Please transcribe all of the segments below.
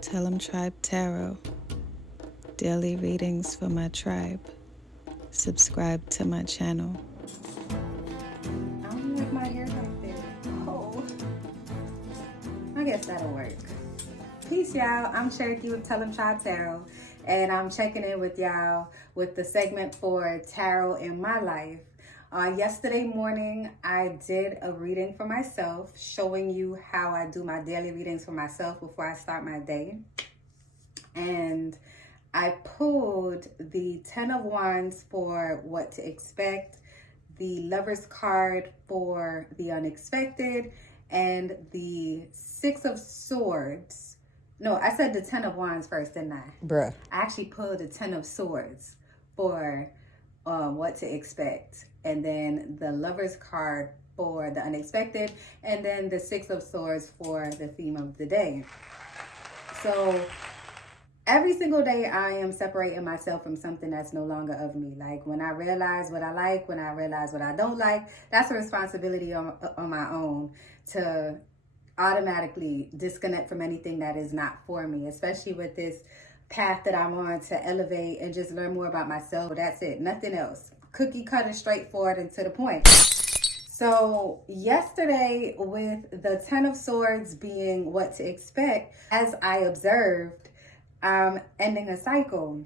Tellemtribe Tarot. Daily readings for my tribe. Subscribe to my channel. I don't like my hair like that. Oh, I guess that'll work. Peace, y'all. I'm Cherokee with Tellemtribe Tarot, and I'm checking in with y'all with the segment for Tarot in my life. Yesterday morning, I did a reading for myself, showing you how I do my daily readings for myself before I start my day. And I pulled the 10 of Wands for what to expect, the Lover's card for the unexpected, and the 6 of Swords. No, I said the 10 of Wands first, didn't I? Bruh. I actually pulled the 10 of Swords for what to expect, and then the Lover's card for the unexpected, and then the 6 of Swords for the theme of the day. So every single day I am separating myself from something that's no longer of me. Like when I realize what I like, when I realize what I don't like, that's a responsibility on my own to automatically disconnect from anything that is not for me, especially with this path that I'm on to elevate and just learn more about myself. That's it, nothing else. Cookie cutter, straightforward, and to the point. So yesterday, with the 10 of Swords being what to expect, as I observed, I'm ending a cycle.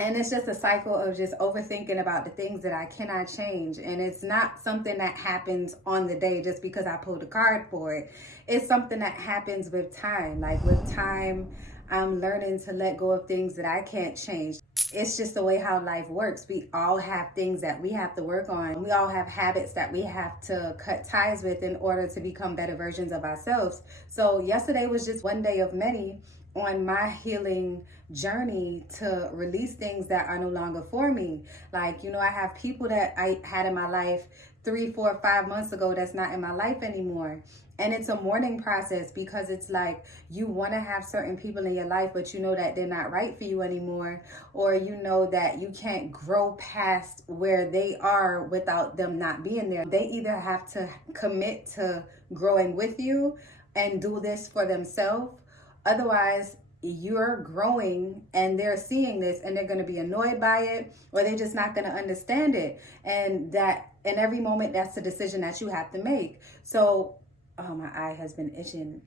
And it's just a cycle of just overthinking about the things that I cannot change. And it's not something that happens on the day just because I pulled a card for it. It's something that happens with time. Like with time, I'm learning to let go of things that I can't change. It's just the way how life works. We all have things that we have to work on. We all have habits that we have to cut ties with in order to become better versions of ourselves. So yesterday was just one day of many on my healing journey to release things that are no longer for me. Like, you know, I have people that I had in my life 3, 4, 5 months ago that's not in my life anymore. And it's a mourning process because it's like you want to have certain people in your life, but you know that they're not right for you anymore, or you know that you can't grow past where they are without them not being there. They either have to commit to growing with you and do this for themselves. Otherwise, you're growing and they're seeing this and they're going to be annoyed by it, or they're just not going to understand it. And that in every moment, that's the decision that you have to make. So, oh, my eye has been itching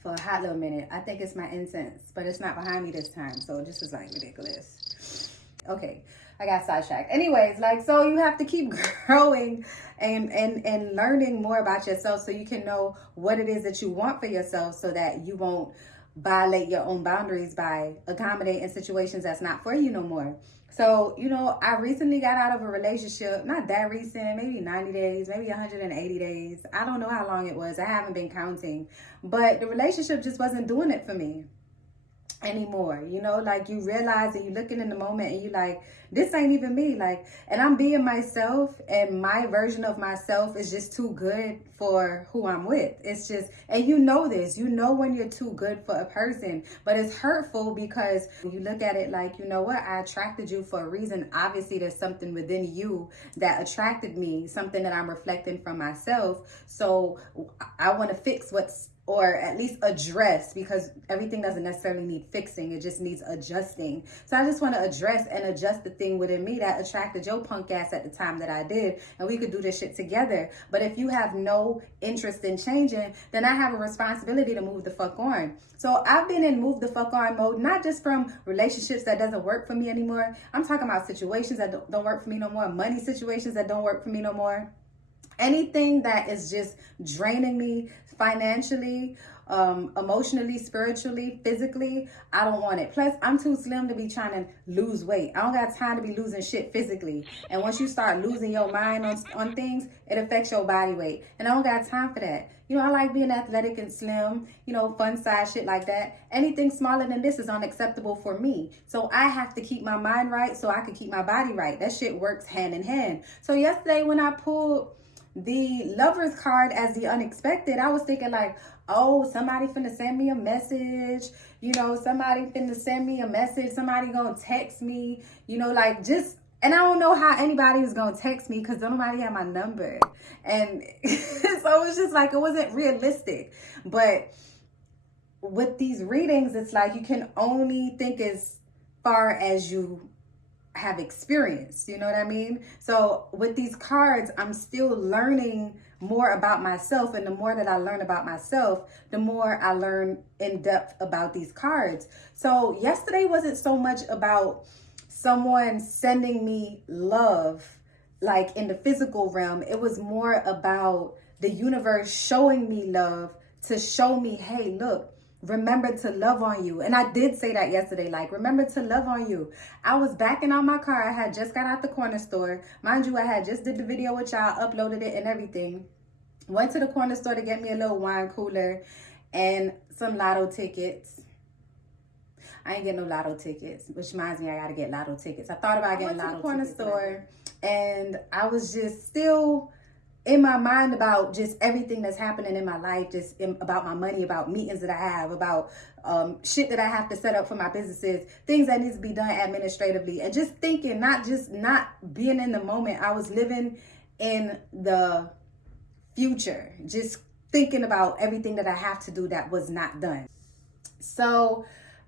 for a hot little minute. I think it's my incense, but it's not behind me this time. So this is like ridiculous. Okay, I got sidetracked. Anyways, like, so you have to keep growing and learning more about yourself so you can know what it is that you want for yourself, so that you won't violate your own boundaries by accommodating situations that's not for you no more. So, you know, I recently got out of a relationship, not that recent, maybe 90 days, maybe 180 days. I don't know how long it was. I haven't been counting, but the relationship just wasn't doing it for me anymore. You know, like you realize and you looking in the moment and you like, this ain't even me. Like, and I'm being myself, and my version of myself is just too good for who I'm with. It's just, and you know this, you know when you're too good for a person, but it's hurtful because you look at it like, you know what, I attracted you for a reason. Obviously there's something within you that attracted me, something that I'm reflecting from myself. So I want to fix what's, or at least address, because everything doesn't necessarily need fixing, it just needs adjusting. So I just want to address and adjust the thing within me that attracted your punk ass at the time that I did, and we could do this shit together. But if you have no interest in changing, then I have a responsibility to move the fuck on. So I've been in move the fuck on mode, not just from relationships that doesn't work for me anymore. I'm talking about situations that don't work for me no more, money situations that don't work for me no more. Anything that is just draining me financially, emotionally, spiritually, physically, I don't want it. Plus, I'm too slim to be trying to lose weight. I don't got time to be losing shit physically. And once you start losing your mind on things, it affects your body weight. And I don't got time for that. You know, I like being athletic and slim, you know, fun size shit like that. Anything smaller than this is unacceptable for me. So I have to keep my mind right so I can keep my body right. That shit works hand in hand. So yesterday when I pulled the Lover's card as the unexpected, I was thinking like, oh, somebody finna send me a message, you know, somebody finna send me a message, somebody gonna text me, you know, like just, and I don't know how anybody is gonna text me because nobody had my number. And so it was just like, it wasn't realistic. But with these readings, it's like you can only think as far as you have experienced, you know what I mean? So with these cards, I'm still learning more about myself, and the more that I learn about myself, the more I learn in depth about these cards. So yesterday wasn't so much about someone sending me love like in the physical realm. It was more about the universe showing me love to show me, hey, look, remember to love on you. And I did say that yesterday, like, remember to love on you. I was backing out my car. I had just got out the corner store. Mind you, I had just did the video with y'all, uploaded it and everything. Went to the corner store to get me a little wine cooler and some lotto tickets. I ain't getting no lotto tickets, which reminds me I gotta get lotto tickets. I thought about getting lotto tickets. I went to the corner store and I was just still in my mind about just everything that's happening in my life, about my money, about meetings that I have, about shit that I have to set up for my businesses, things that needs to be done administratively, and just thinking, not being in the moment. I was living in the future, just thinking about everything that I have to do that was not done. So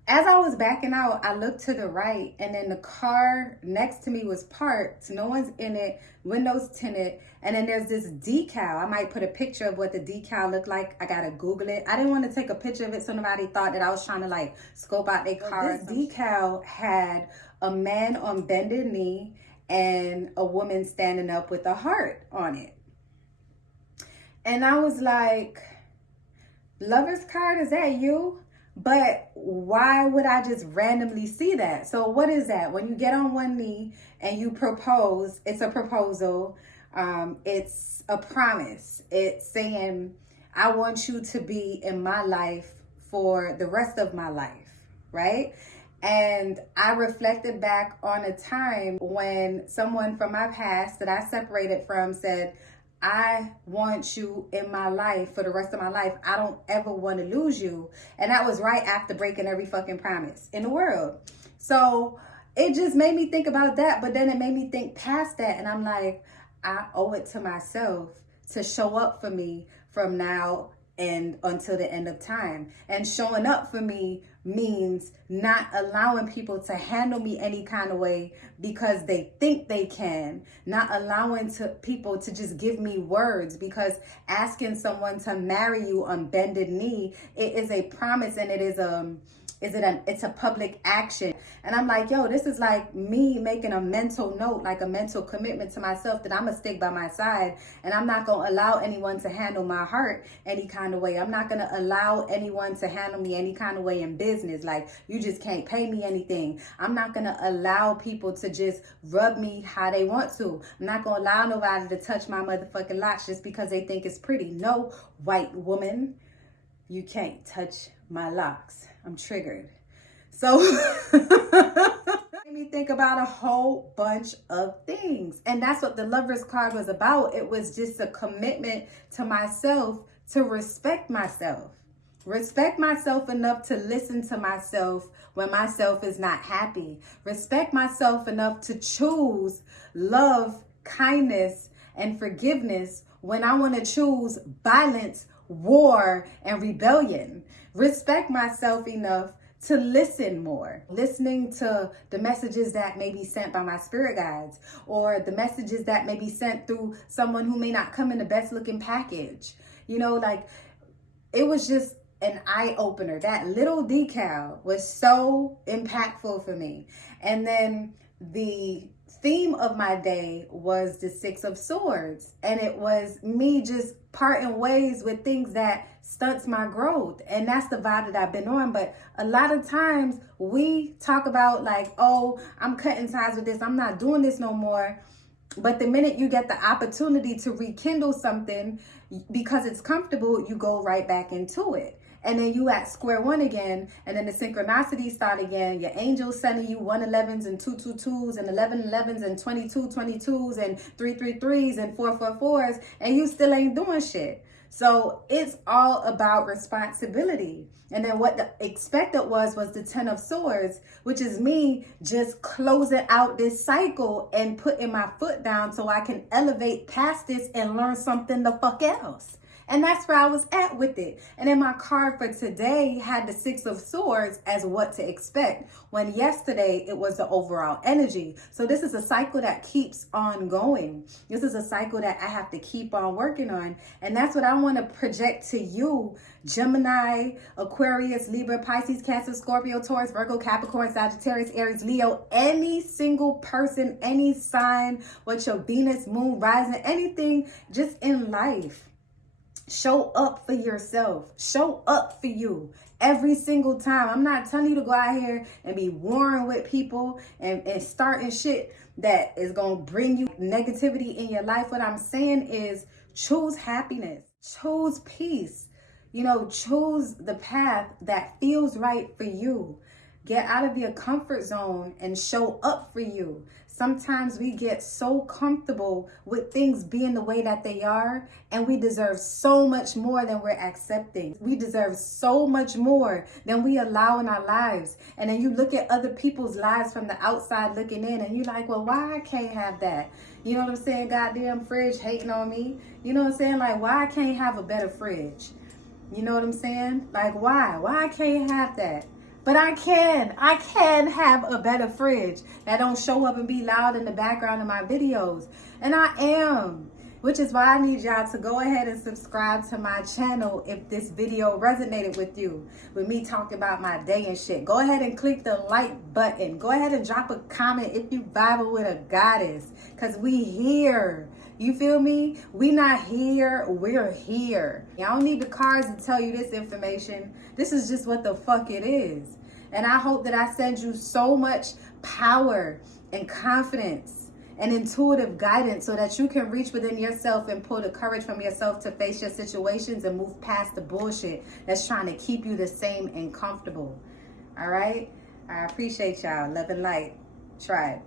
as I was backing out, I looked to the right, and then the car next to me was parked. No one's in it, windows tinted, and then there's this decal. I might put a picture of what the decal looked like. I gotta Google it. I didn't want to take a picture of it so nobody thought that I was trying to like scope out their car. This decal had a man on bended knee and a woman standing up with a heart on it. And I was like, lover's card, is that you? But why would I just randomly see that? So what is that? When you get on one knee and you propose, it's a proposal. It's a promise. It's saying, I want you to be in my life for the rest of my life, right? And I reflected back on a time when someone from my past that I separated from said, I want you in my life for the rest of my life. I don't ever want to lose you. And that was right after breaking every fucking promise in the world. So it just made me think about that. But then it made me think past that. And I'm like, I owe it to myself to show up for me from now and until the end of time. And showing up for me means not allowing people to handle me any kind of way because they think they can, not allowing people to just give me words, because asking someone to marry you on bended knee, it is a promise, and it is it's a public action. And I'm like, yo, this is like me making a mental note, like a mental commitment to myself that I'm gonna stick by my side, and I'm not gonna allow anyone to handle my heart any kind of way. I'm not gonna allow anyone to handle me any kind of way in business. Like, you just can't pay me anything. I'm not gonna allow people to just rub me how they want to. I'm not gonna allow nobody to touch my motherfucking locks just because they think it's pretty. No, white woman, you can't touch my locks. I'm triggered. So made me think about a whole bunch of things. And that's what the Lover's card was about. It was just a commitment to myself to respect myself. Respect myself enough to listen to myself when myself is not happy. Respect myself enough to choose love, kindness, and forgiveness when I want to choose violence, war, and rebellion. Respect myself enough to listen more, listening to the messages that may be sent by my spirit guides, or the messages that may be sent through someone who may not come in the best looking package. You know, like, it was just an eye opener. That little decal was so impactful for me. And then the theme of my day was the Six of Swords, and it was me just parting ways with things that stunts my growth. And that's the vibe that I've been on. But a lot of times we talk about like, oh, I'm cutting ties with this, I'm not doing this no more. But the minute you get the opportunity to rekindle something because it's comfortable, you go right back into it. And then you at square one again, and then the synchronicities start again. Your angels sending you 111s and 222s and 1111s and 2222s and 333s and 444s, and you still ain't doing shit. So it's all about responsibility. And then what the expected was the 10 of Swords, which is me just closing out this cycle and putting my foot down so I can elevate past this and learn something the fuck else. And that's where I was at with it. And then my card for today had the Six of Swords as what to expect, when yesterday it was the overall energy. So this is a cycle that keeps on going. This is a cycle that I have to keep on working on. And that's what I want to project to you, Gemini, Aquarius, Libra, Pisces, Cancer, Scorpio, Taurus, Virgo, Capricorn, Sagittarius, Aries, Leo, any single person, any sign, what your Venus, moon, rising, anything just in life. Show up for yourself. Show up for you every single time. I'm not telling you to go out here and be warring with people and starting shit that is going to bring you negativity in your life. What I'm saying is choose happiness, choose peace, choose the path that feels right for you. Get out of your comfort zone and show up for you. Sometimes we get so comfortable with things being the way that they are, and we deserve so much more than we're accepting. We deserve so much more than we allow in our lives. And then you look at other people's lives from the outside looking in, and you're like, well, why I can't have that? You know what I'm saying? Goddamn fridge hating on me. You know what I'm saying? Like, why I can't have a better fridge? You know what I'm saying? Like, why? Why I can't have that? But I can have a better fridge that don't show up and be loud in the background of my videos. And I am, which is why I need y'all to go ahead and subscribe to my channel if this video resonated with you, with me talking about my day and shit. Go ahead and click the like button. Go ahead and drop a comment if you vibe with a goddess, because we here. You feel me? We not here, we're here. Y'all don't need the cards to tell you this information. This is just what the fuck it is. And I hope that I send you so much power and confidence and intuitive guidance so that you can reach within yourself and pull the courage from yourself to face your situations and move past the bullshit that's trying to keep you the same and comfortable. All right? I appreciate y'all. Love and light. Tribe.